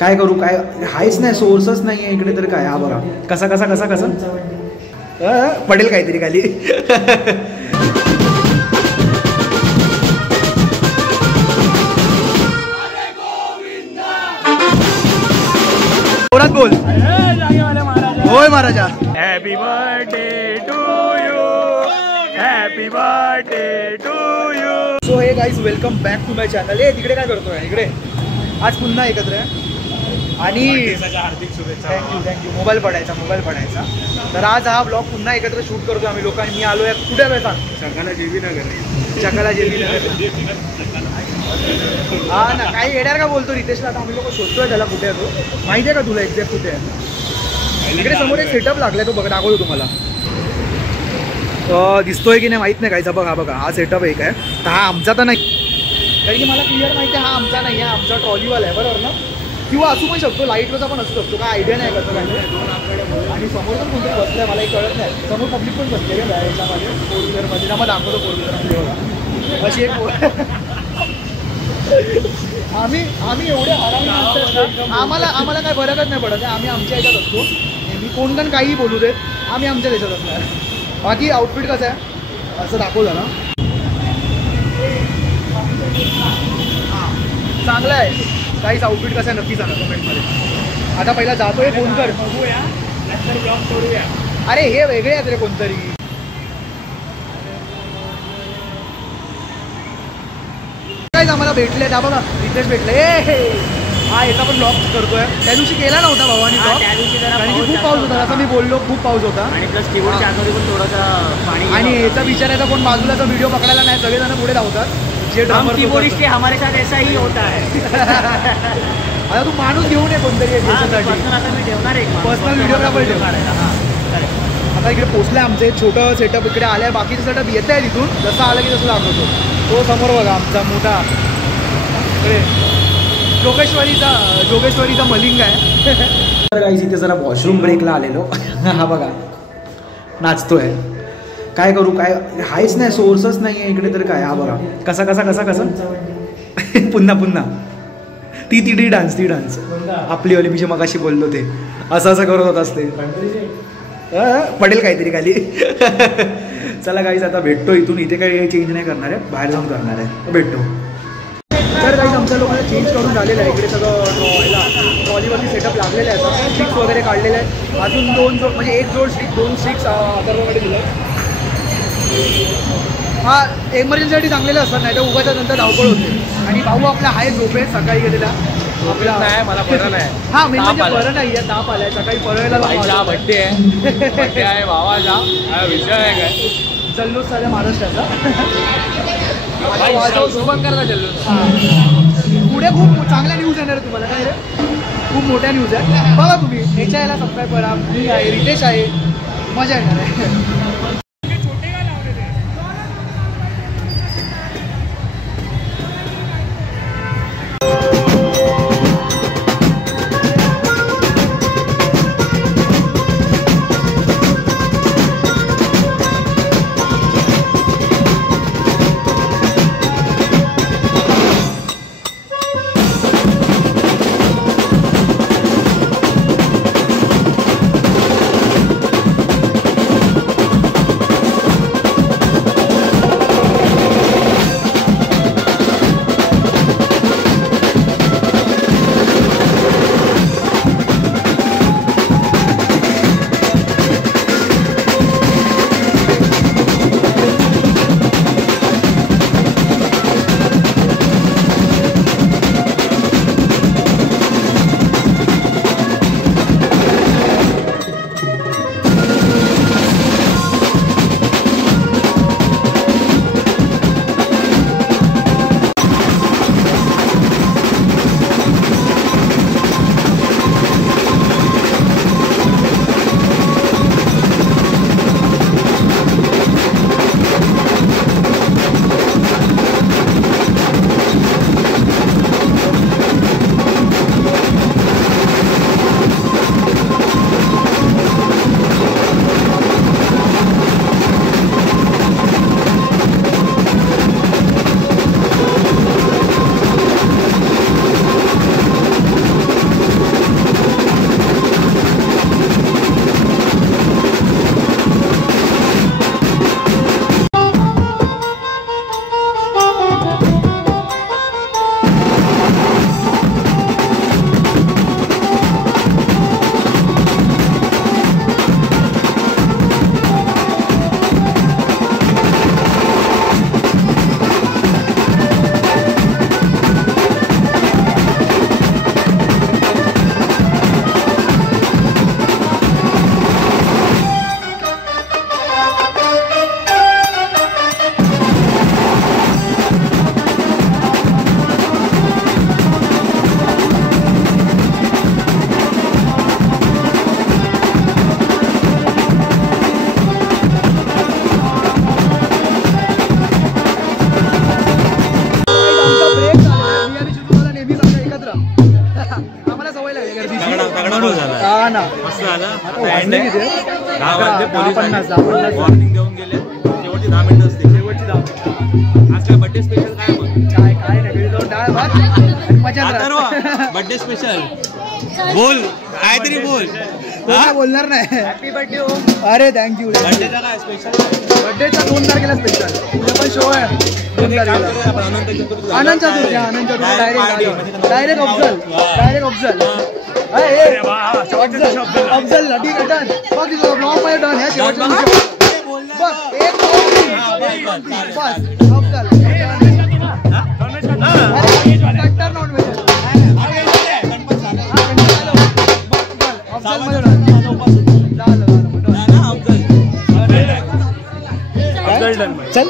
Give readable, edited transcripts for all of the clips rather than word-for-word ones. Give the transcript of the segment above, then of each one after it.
काय करू, काय हायच नाही, सोर्सच नाही आहे इकडे. तर काय हा बघा कसा कसा कसा कसा पडेल काहीतरी खाली. जोरात बोल. होय महाराजा. Happy birthday to you, happy birthday to you. So hey guys, welcome back to my channel. हे तिकडे काय करतोय? इकडे आज पुन्हा एकत्र आहे आणि हार्दिक शुभेच्छा. थँक्यू. मोबाईल पडायचा. तर आज हा ब्लॉग पुन्हा एकत्र शूट करतो आम्ही लोक. आणि मी आलो आहे कुठे आहे सांग? चकाला जेबी नगर. हा ना, काही येणार का बोलतो रितेशला. आता आम्ही लोक शोधतोय त्याला, कुठे आहे तो माहिती आहे का तुला एक्झॅक्ट कुठे आहे? इकडे समोर एक सेटअप लागलाय, तो बघ दाखवतो तुम्हाला. दिसतोय की नाही माहित नाही काहीचा. बघ हा सेटअप एक आहे. तर हा आमचा तर नाही, कारण की मला क्लिअर माहिती आहे हा आमचा नाही आहे, आमचा ट्रॉलीवाला आहे बरोबर ना? किंवा असू पण शकतो, लाईटवरचा पण असू शकतो, काय आयडिया नाही कसं काय. आणि समोर पण कोणतरी बसलंय, मला कळत नाही. समोर पब्लिक पण बसले का याच्यामध्ये, फोर व्हीलरमध्ये ना. मग दाखवतो फोर व्हीलरमध्ये बघा अशी एक. आम्ही एवढे आराम, आम्हाला काय फरकच नाही पडत. आम्ही आमच्या ह्याच्यात असतो. मी कोण काही बोलू देत, आम्ही आमच्या देशात असणार. बाकी आउटफिट कसं आहे असं दाखवलं ना, चांगलं आहे. काहीच आउटफिट कसं आहे नक्की सांगा कमेंटमध्ये. आता पहिला जातोय कोणतर, बघूया नंतर ब्लॉग सोडूया. अरे हे वेगळे आहेत रे कोणतरी. काहीच आम्हाला भेटले ना बघा, रितेश भेटले. हा याचा पण ब्लॉग करतोय. त्या दिवशी केला नव्हता भावानी ब्लॉग, कारण की खूप पाऊस होता. असं मी बोललो, खूप पाऊस होता. आणि प्लस कीबोर्डच्या आतमध्ये पण थोडासा पाणी. आणि याचा विचारायचा कोण बाजूलाचा व्हिडिओ पकडायला नाही, सगळेजण पुढे धावतात. जे ड्रमर कीबोर्डिस्ट है हमारे साथ ऐसा ही होता है. आता तू माणूस घेऊन ये कोणतरी पर्सनल व्हिडिओग्राफर ठेवणार आहे. आता इकडे पोचलं आहे आमचं छोटं सेटअप. इकडे आलं आहे, बाकीचं सेटअप येत आहे तिथून. जसं आलं की तसं दाखवतो. तो समोर बघा आमचा मोठा इकडे जोगेश्वरीचा मलिंग आहे. तर गाईस इथे जरा वॉशरूम ब्रेकला आलेलो. हा बघा नाचतोय. काय करू, काय हायच नाही, सोर्सच नाही आहे इकडे. तर काय हा बघा कसा कसा कसा कसा पुन्हा ती डान्स आपली वाली मी जे मगाशी बोललो ते असं करत होत असते. पडेल काहीतरी खाली. चला गाईज आता भेटतो इथून. इथे काही चेंज नाही करणार आहे, बाहेर जाऊन करणार आहे. भेटतो. तर गाईज आमच्या लोकांना चेंज करून झालेलं आहे. इकडे सगळं ट्रॉलीवरती सेटअप लागलेलं आहे. स्टिक्स वगैरे काढलेले आहेत. अजून 2 जोड, म्हणजे 1 जोड स्टिक, 2 स्टिक्स अथर्वकडे दिलं. हा एमर्जन्सीसाठी चांगलेलं असतात, नाही तर उगाच्या नंतर धावपळ होते. आणि भाऊ आपला आहे झोपे सकाळी गेलेला आपला नाही, मला बरं नाही. हा मी म्हणजे बरं नाही आहे, ताप आलाय. सकाळी पळवायला बड्डे आहे भावाचा, विषय आहे काय जल्लोष झाला महाराष्ट्राचा. जल्लोष पुढे खूप चांगल्या न्यूज येणार आहे तुम्हाला. काय रे खूप मोठ्या न्यूज आहे बघा तुम्ही. याच्या याला सबस्क्राईब करा. मी आहे, रितेश आहे, मजा येणार आहे. तगडा पाऊस झाला. हा ना मस्त झालं. आता वाजले किती? 10 वाजले. पोलीस 10:50. वॉर्निंग देऊन गेले. शेवटची 10 मिनिटं असते. शेवटची धाव. आज काय बर्थडे स्पेशल काय मग? काय नाही घरी जाऊन डाळ भात आणि मजा करा. बर्थडे स्पेशल बोल काहीतरी बोल. काय बोलणार नाही. हॅपी बर्थडे हो. अरे थँक्यू. बर्थडेचा काय स्पेशल? बर्थडेचा 2 तारखेला स्पेशल. उद्या पण शो आहे 2 तारखेला. आनंद चतुर्थी. आनंद चतुर्थी डायरेक्ट अफजल. अफजल ठीक आहे डन. बघ तुझं ब्लॉग मध्ये डन आहे शेवटचा बघ एक बस अफजल कट्टर नॉन व्हेज अफजल मध्ये डन चल.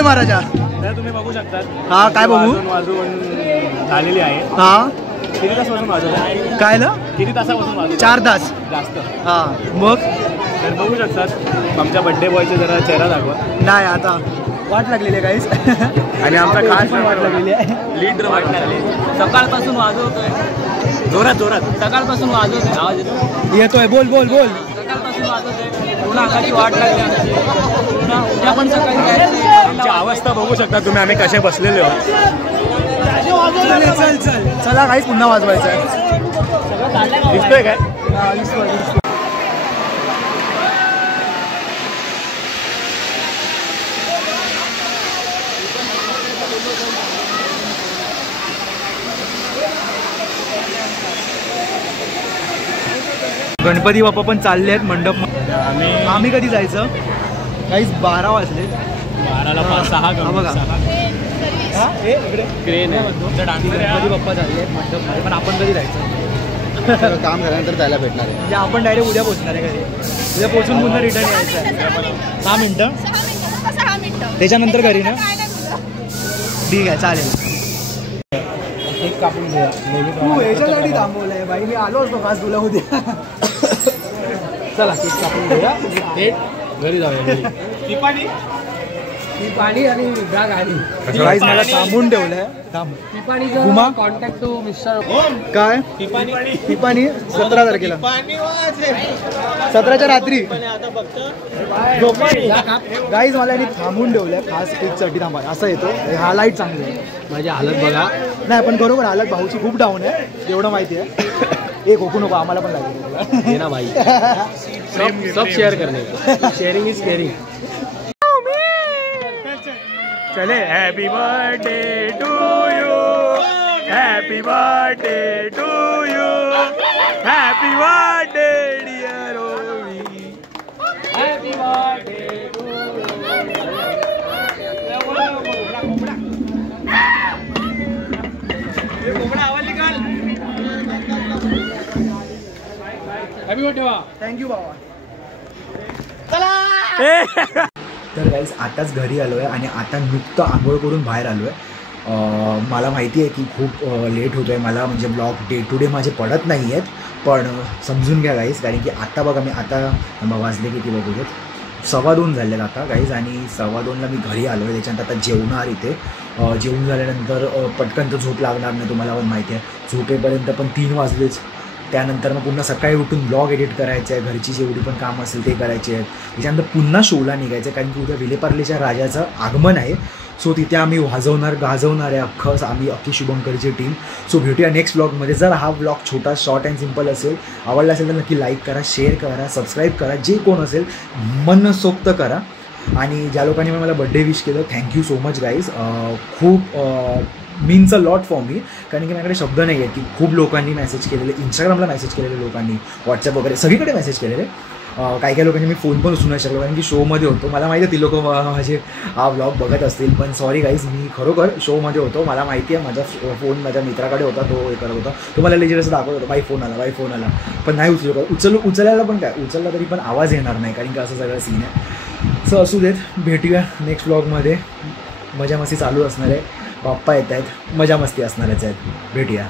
होय महाराजा. तर तुम्ही बघू शकतात. हा काय बघू. वाजून झालेली आहे. हा किती तासापासून वाजवत काय ना किती तासापासून वाजवत 4 तास. जास्त. हा मग तर बघू शकतात आमच्या बड्डे बॉयचे जरा चेहरा दाखवा. नाही आता वाट लागलेली आहे काहीच. आणि आमचा खास वाट लागलेली आहे. लीड वाट लागली. सकाळपासून वाजवतोय. जोरात जोरात. सकाळपासून वाजवतोय. आवाज येतो. येतोय. बोल बोल बोल. सकाळपासून वाजवतोय. पूर्ण अंगाची वाट लागली आमची. पूर्ण उद्या पण सकाळी जायचं. आमची अवस्था बघू शकता तुम्ही. आम्ही कसे बसलेलो आहोत. चल चल चला काहीच पुन्हा वाजवायचं आहे. दिसतोय काय. गणपती बाप्पा पण चालले आहेत मंडप. आम्ही कधी जायचं. काहीच 12 वाजले. 12ला 5-6 बघा क्रेन आहे. गणपती बाप्पा चालले आहेत मंडपमध्ये. पण आपण कधी जायचं. काम झाल्यानंतर जायला भेटणार आहे. म्हणजे आपण डायरेक्ट उद्या पोहोचणार आहे घरी. उद्या पोहोचून पुन्हा रिटर्न यायचं आहे. 6 मिनिटं. 6 मिनिटं त्याच्यानंतर घरी ना. काय नाही तुझं. ठीक आहे चालेल. एक कापून घ्या. तू याच्यासाठी थांबवलंय बाई. मी आलो असतो खास तुला उद्या. चला केक कापून घेऊया. थेट घरी जाऊया. पाणी आणि बॅग आली. गाईज मला थांबून ठेवलंय. थांब. गुमा कॉन्टॅक्ट टू मिस्टर. काय टिपाणी 17 तारखेला 17च्या रात्री. गाईज मला यांनी थांबून ठेवलंय खास केकसाठी. थांबा असं येतो. हा लाईट चांगली आहे. माझी हालत बघा. नाही पण बरोबर हालत भाऊची खूप डाऊन आहे एवढं माहिती आहे. एक होकू नको आम्हाला पण लागेल. ये ना भाई. सब शेअर करणे. Sharing is caring. चले. Happy birthday to you. Happy birthday to you. Happy birthday dear Ovi. Happy birthday to thank you बाबा. तर गाईज आताच घरी आलो आहे आणि आता नुकतं आंघोळ करून बाहेर आलो आहे. मला माहिती आहे की खूप लेट होतो आहे. मला म्हणजे ब्लॉग डे टू डे माझे पडत नाही आहेत. पण समजून घ्या गाईज. कारण की आत्ता बघा मी आता वाजले किती बघू देत. 2:15 झालेत आता गाईज. आणि 2:15ला मी घरी आलो आहे. त्याच्यानंतर आता जेवणार इथे. जेवून झाल्यानंतर पटकन तर झोप लागणार नाही. तुम्हाला पण माहिती आहे. झोपेपर्यंत पण 3 वाजलेच. त्यानंतर मग पुन्हा सकाळी उठून ब्लॉग एडिट करायचं आहे. घरची जेवढी पण कामं असेल ते करायचे आहेत. त्याच्यानंतर पुन्हा शोला निघायचं आहे. कारण की उद्या विलेपार्लेच्या राजाचं आगमन आहे. सो तिथे आम्ही गाजवणार आहे अख्खी शुभंकरची टीम. सो भेटूया नेक्स्ट ब्लॉगमध्ये. जर हा ब्लॉग छोटा शॉर्ट अँड सिम्पल असेल, आवडला असेल तर नक्की लाईक करा, शेअर करा, सबस्क्राईब करा. जे कोण असेल मनसोक्त करा. आणि ज्या लोकांनी मला बड्डे विश केलं थँक्यू सो मच गाईज. खूप means a lot for me. कारण की माझ्याकडे शब्द नाही आहेत की खूप लोकांनी मेसेज केलेले. इंस्टाग्रामला मेसेज केलेले लोकांनी, व्हॉट्सअप वगैरे सगळीकडे मेसेज केलेले. काही लोकांनी मी फोन पण उचलू नाही शकलो कारण की शोमध्ये होतो. मला माहिती आहे ती लोक माझे हा व्लॉग बघत असतील. पण सॉरी गाईज, मी खरोखर शोमध्ये होतो. मला माहिती आहे माझा फोन माझ्या मित्राकडे होता. तो हे करत होता. तो मला लेजर असं दाखवत होता बाई फोन आला. पण नाही उचलायला पण काय उचलला तरी पण आवाज येणार नाही कारण की असं सगळं सीन आहे. सो असू देत. भेटूया नेक्स्ट व्लॉगमध्ये. मजा मस्ती चालू असणार आहे. बाप्पा येत आहेत. मजा मस्ती असणारच आहेत. भेटूया.